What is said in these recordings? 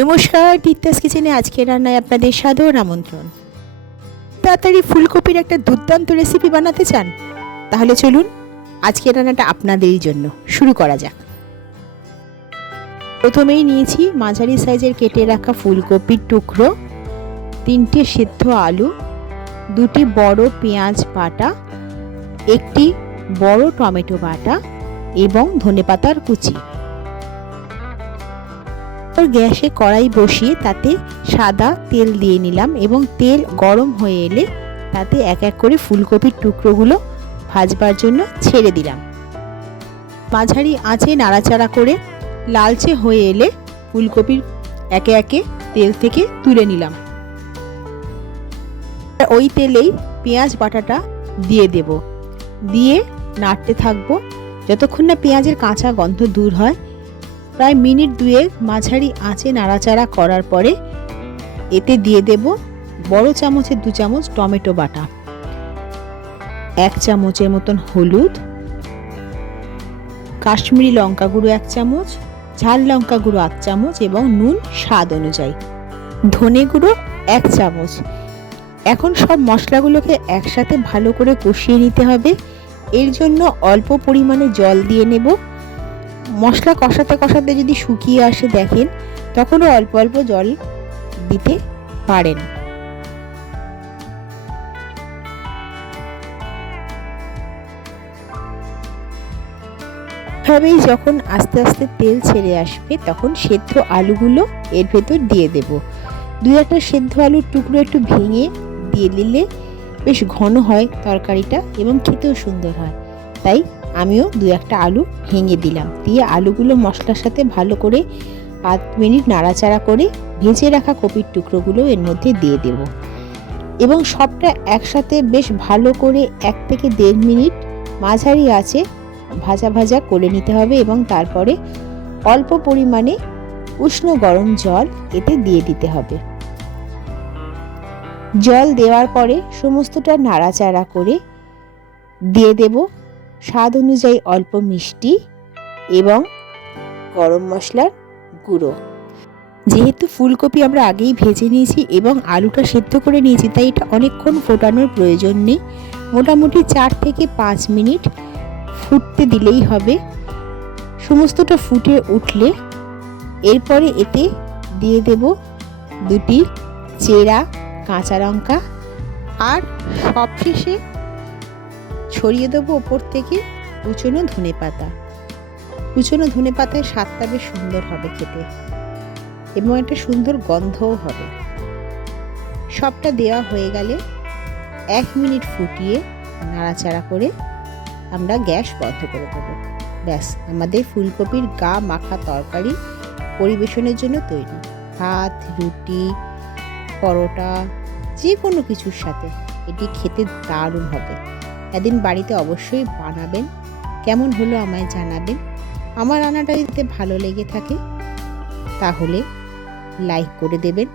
নমস্কার টিত্তাস কিচেনে আজকে রান্নায় আপনাদের সাদর আমন্ত্রণ। তাড়াতাড়ি ফুলকপির একটা দুর্দান্ত রেসিপি বানাতে চান? তাহলে চলুন আজকে রান্নাটা আপনাদেরই জন্য। শুরু করা যাক। প্রথমেই নিয়েছি মাঝারি সাইজের কেটে রাখা ফুলকপির টুকরো, তিনটে সেদ্ধ আলু, দুটি বড় পেঁয়াজ বাটা, একটি বড় টমেটো বাটা এবং ধনেপাতার কুচি। তারপর গ্যাসে কড়াই বসিয়ে তাতে সাদা তেল দিয়ে নিলাম এবং তেল গরম হয়ে এলে তাতে এক এক করে ফুলকপির টুকরোগুলো ভাজবার জন্য ছেড়ে দিলাম। মাঝারি আঁচে নাড়াচাড়া করে লালচে হয়ে এলে ফুলকপির একে একে তেল থেকে তুলে নিলাম। ওই তেলেই পেঁয়াজ বাটাটা দিয়ে দেব। দিয়ে নাড়তে থাকব। যতক্ষণ না পেঁয়াজের কাঁচা গন্ধ দূর হয় প্রায় মিনিট দুয়েক মাঝারি আঁচে নাড়াচাড়া করার পরে এতে দিয়ে দেব বড় চামচের দু চামচ টমেটো বাটা, এক চামচের মতন হলুদ, কাশ্মীরি লঙ্কা গুঁড়ো এক চামচ, ঝাল লঙ্কা গুঁড়ো এক চামচ এবং নুন স্বাদ অনুযায়ী, ধনে গুঁড়ো এক চামচ। এখন সব মশলাগুলোকে একসাথে ভালো করে কষিয়ে নিতে হবে। এর জন্য অল্প পরিমাণে জল দিয়ে নেব। মশলা কষাতে কষাতে যদি শুকিয়ে আসে দেখেন, তখনও অল্প অল্প জল দিতে পারেন। এভাবেই যখন আস্তে আস্তে তেল ছেড়ে আসবে, তখন সেদ্ধ আলুগুলো এর ভেতর দিয়ে দেব। দু একটা সেদ্ধ আলুর টুকরো একটু ভেঙে দিয়ে দিলে বেশ ঘন হয় তরকারিটা এবং খেতেও সুন্দর হয়। তাই আমিও দু একটা আলু ভেঙে দিলাম। দিয়ে আলুগুলো মশলার সাথে ভালো করে পাঁচ মিনিট নাড়াচাড়া করে ভেজে রাখা কপির টুকরোগুলো এর মধ্যে দিয়ে দেব। এবং সবটা একসাথে বেশ ভালো করে এক থেকে দেড় মিনিট মাঝারি আছে ভাজা ভাজা করে নিতে হবে এবং তারপরে অল্প পরিমাণে উষ্ণ গরম জল এতে দিয়ে দিতে হবে। জল দেওয়ার পরে সমস্তটা নাড়াচাড়া করে দিয়ে দেব। স্বাদ অনুযায়ী অল্প মিষ্টি এবং গরম মশলার গুঁড়ো। যেহেতু ফুলকপি আমরা আগেই ভেজে নিয়েছি এবং আলুটা সেদ্ধ করে নিয়েছি, তাই এটা অনেকক্ষণ ফোটানোর প্রয়োজন নেই। মোটামুটি চার থেকে পাঁচ মিনিট ফুটতে দিলেই হবে। সমস্তটা ফুটে উঠলে এরপরে এতে দিয়ে দেব দুটি চেরা, কাঁচা লঙ্কা আর সবশেষে ছড়িয়ে দেবো ওপর থেকে কুচনো ধনে পাতা। কুচনো ধনে পাতায় স্বাদটা বেশ সুন্দর হবে খেতে এবং একটা সুন্দর গন্ধও হবে। সবটা দেওয়া হয়ে গেলে এক মিনিট ফুটিয়ে নাড়াচাড়া করে আমরা গ্যাস বন্ধ করে দেবো। ব্যাস, আমাদের ফুলকপির গা মাখা তরকারি পরিবেশনের জন্য তৈরি। ভাত, রুটি, পরোটা যে কোনো কিছুর সাথে এটি খেতে দারুণ হবে। একদিন বাড়িতে অবশ্যই বানাবেন। কেমন হলো আমায় জানাবেন। আমার রান্নাটা যদি ভালো লেগে থাকে, তাহলে লাইক করে দেবেন।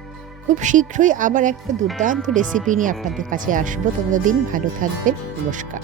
খুব শীঘ্রই আবার একটা দুর্দান্ত রেসিপি নিয়ে আপনাদের কাছে আসব। ততদিন ভালো থাকবেন। নমস্কার।